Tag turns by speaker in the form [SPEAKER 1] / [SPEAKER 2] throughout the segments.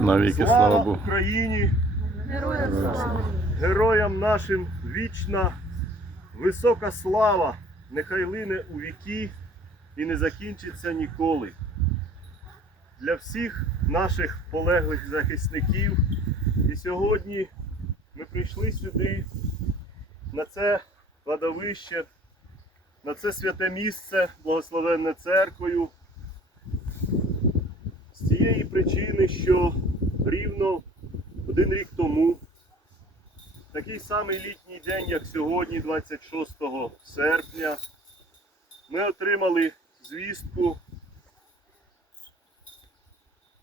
[SPEAKER 1] Навіки,
[SPEAKER 2] Слава
[SPEAKER 1] слава Богу.
[SPEAKER 2] Україні!
[SPEAKER 3] Героям слава!
[SPEAKER 2] Героям нашим вічна висока слава, нехай лине у віки і не закінчиться ніколи. Для всіх наших полеглих захисників. І сьогодні ми прийшли сюди, на це кладовище, на це святе місце, благословенне церквою. Цієї причини, що рівно один рік тому такий самий літній день, як сьогодні, 26 серпня, ми отримали звістку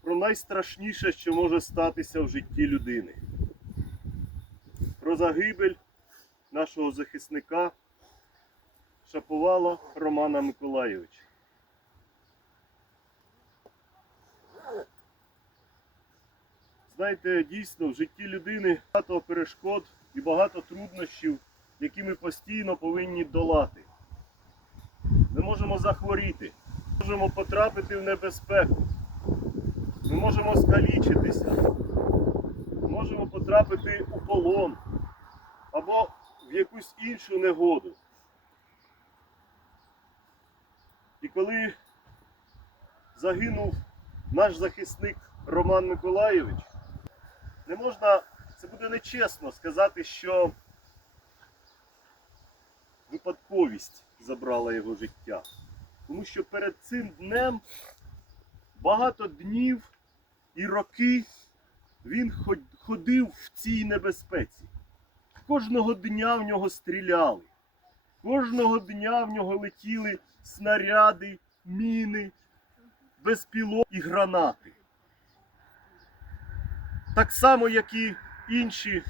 [SPEAKER 2] про найстрашніше, що може статися в житті людини. Про загибель нашого захисника Шаповала Романа Миколайовича. Знаєте, дійсно в житті людини багато перешкод і багато труднощів, які ми постійно повинні долати. Ми можемо захворіти, можемо потрапити в небезпеку, ми можемо скалічитися, можемо потрапити у полон або в якусь іншу негоду. І коли загинув наш захисник Роман Миколайович, не можна, це буде нечесно сказати, що випадковість забрала його життя. Тому що перед цим днем багато днів і роки він ходив в цій небезпеці. Кожного дня в нього стріляли, кожного дня в нього летіли снаряди, міни, безпілот і гранати. Так само, як і інші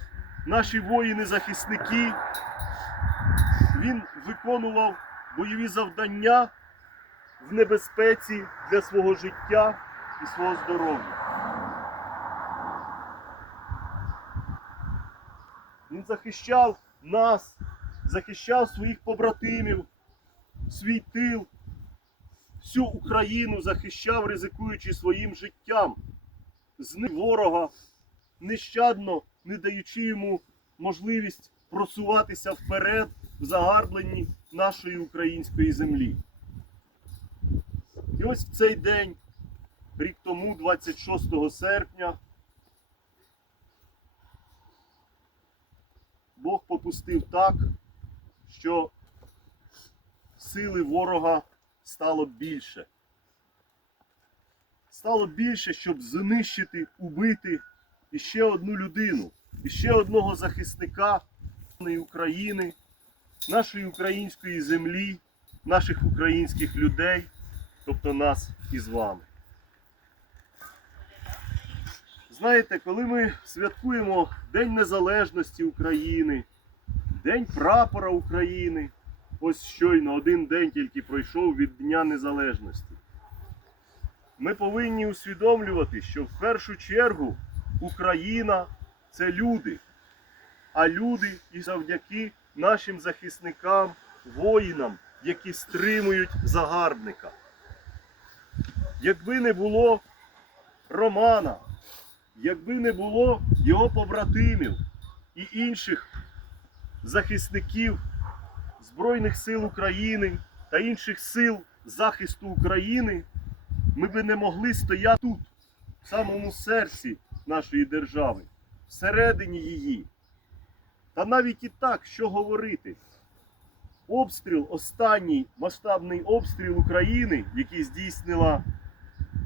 [SPEAKER 2] наші воїни-захисники, він виконував бойові завдання в небезпеці для свого життя і свого здоров'я. Він захищав нас, захищав своїх побратимів, свій тил, всю Україну захищав, ризикуючи своїм життям з ворога, нещадно не даючи йому можливість просуватися вперед в загарбленні нашої української землі. І ось в цей день, рік тому, 26 серпня, Бог попустив так, що сили ворога стало більше стало більше, щоб знищити, убити іще одну людину, іще одного захисника України, нашої української землі, наших українських людей, тобто нас із вами. Знаєте, коли ми святкуємо День Незалежності України, День прапора України, ось щойно один день тільки пройшов від Дня Незалежності ми повинні усвідомлювати, що в першу чергу Україна це люди, а люди і завдяки нашим захисникам, воїнам, які стримують загарбника. Якби не було Романа, якби не було його побратимів і інших захисників Збройних сил України та інших сил захисту України, ми би не могли стояти тут, в самому серці нашої держави, всередині її. Та навіть і так, що говорити, обстріл, останній масштабний обстріл України, який здійснила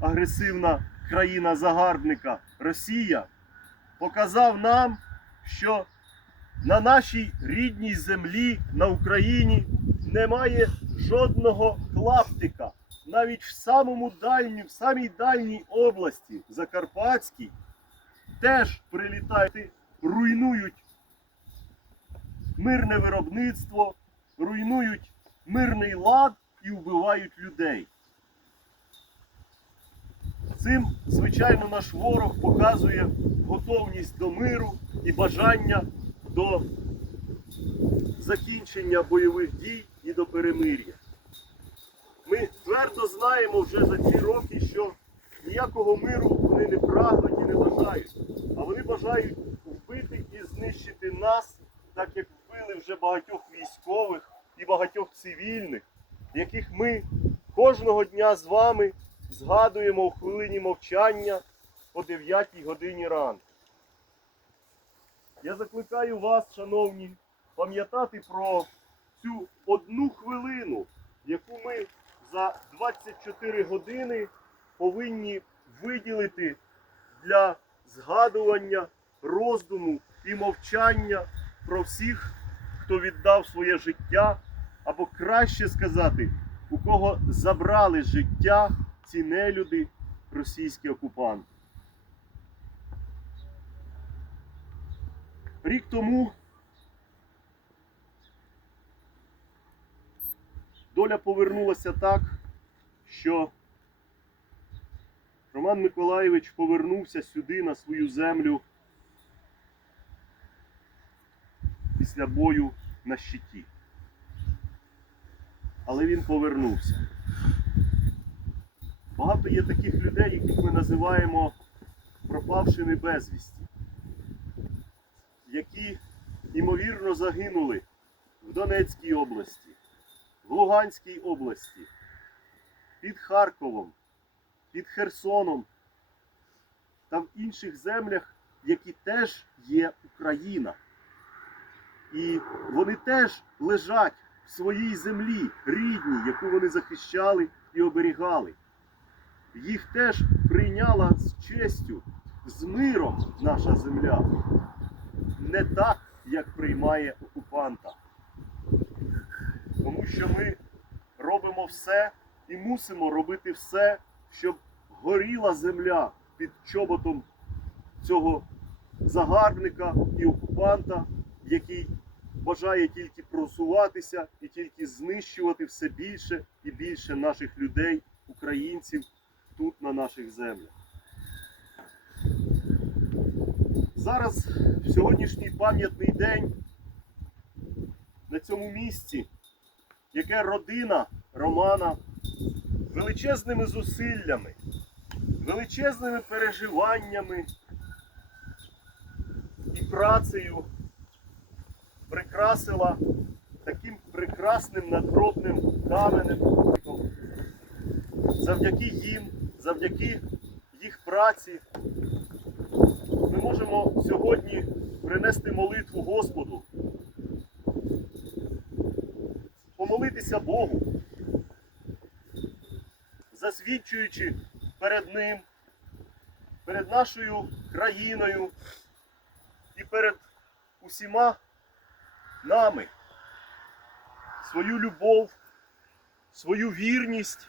[SPEAKER 2] агресивна країна-загарбника Росія, показав нам, що на нашій рідній землі, на Україні, немає жодного клаптика навіть в самому дальній, в самій дальній області Закарпатській теж прилітають, руйнують мирне виробництво, руйнують мирний лад і вбивають людей. Цим, звичайно, наш ворог показує готовність до миру і бажання до закінчення бойових дій і до перемир'я. Ми твердо знаємо вже за ці роки, що ніякого миру вони не прагнуть і не бажають А вони бажають вбити і знищити нас, так як вбили вже багатьох військових і багатьох цивільних, яких ми кожного дня з вами згадуємо у хвилині мовчання о 9 годині ранку. Я закликаю вас, шановні, пам'ятати про цю одну хвилину, яку ми за 24 години повинні виділити для згадування, роздуму і мовчання про всіх, хто віддав своє життя, або краще сказати, у кого забрали життя ці нелюди, російські окупанти. Рік тому доля повернулася так, що Роман Миколаєвич повернувся сюди на свою землю після бою на щиті. Але він повернувся. Багато є таких людей, яких ми називаємо пропавшими безвісті, які ймовірно загинули в Донецькій області, в Луганській області, під Харковом, під Херсоном та в інших землях, які теж є Україна. І вони теж лежать в своїй землі, рідній, яку вони захищали і оберігали. Їх теж прийняла з честю, з миром наша земля. Не так, як приймає окупанта. Тому що ми робимо все і мусимо робити все, щоб горіла земля під чоботом цього загарбника і окупанта, який бажає тільки просуватися і тільки знищувати все більше і більше наших людей, українців тут на наших землях. Зараз, в сьогоднішній пам'ятний день, на цьому місці, яке родина Романа величезними зусиллями, величезними переживаннями і працею прикрасила таким прекрасним надгробним каменем. Завдяки їм, завдяки їх праці, ми можемо сьогодні принести молитву Господу, помолитися Богу, засвідчуючи перед Ним, перед нашою країною і перед усіма нами свою любов, свою вірність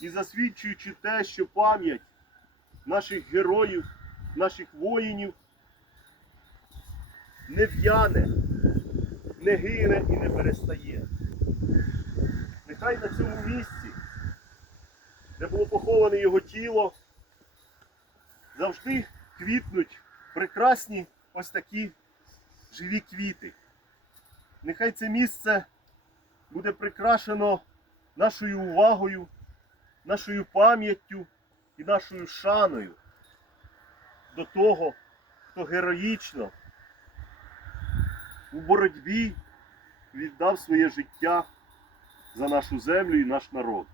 [SPEAKER 2] і засвідчуючи те, що пам'ять наших героїв, наших воїнів не в'яне, не гине і не перестає. Нехай на цьому місці, де було поховане його тіло, завжди квітнуть прекрасні ось такі живі квіти. Нехай це місце буде прикрашено нашою увагою, нашою пам'яттю і нашою шаною до того, хто героїчно у боротьбі віддав своє життя за нашу землю і наш народ.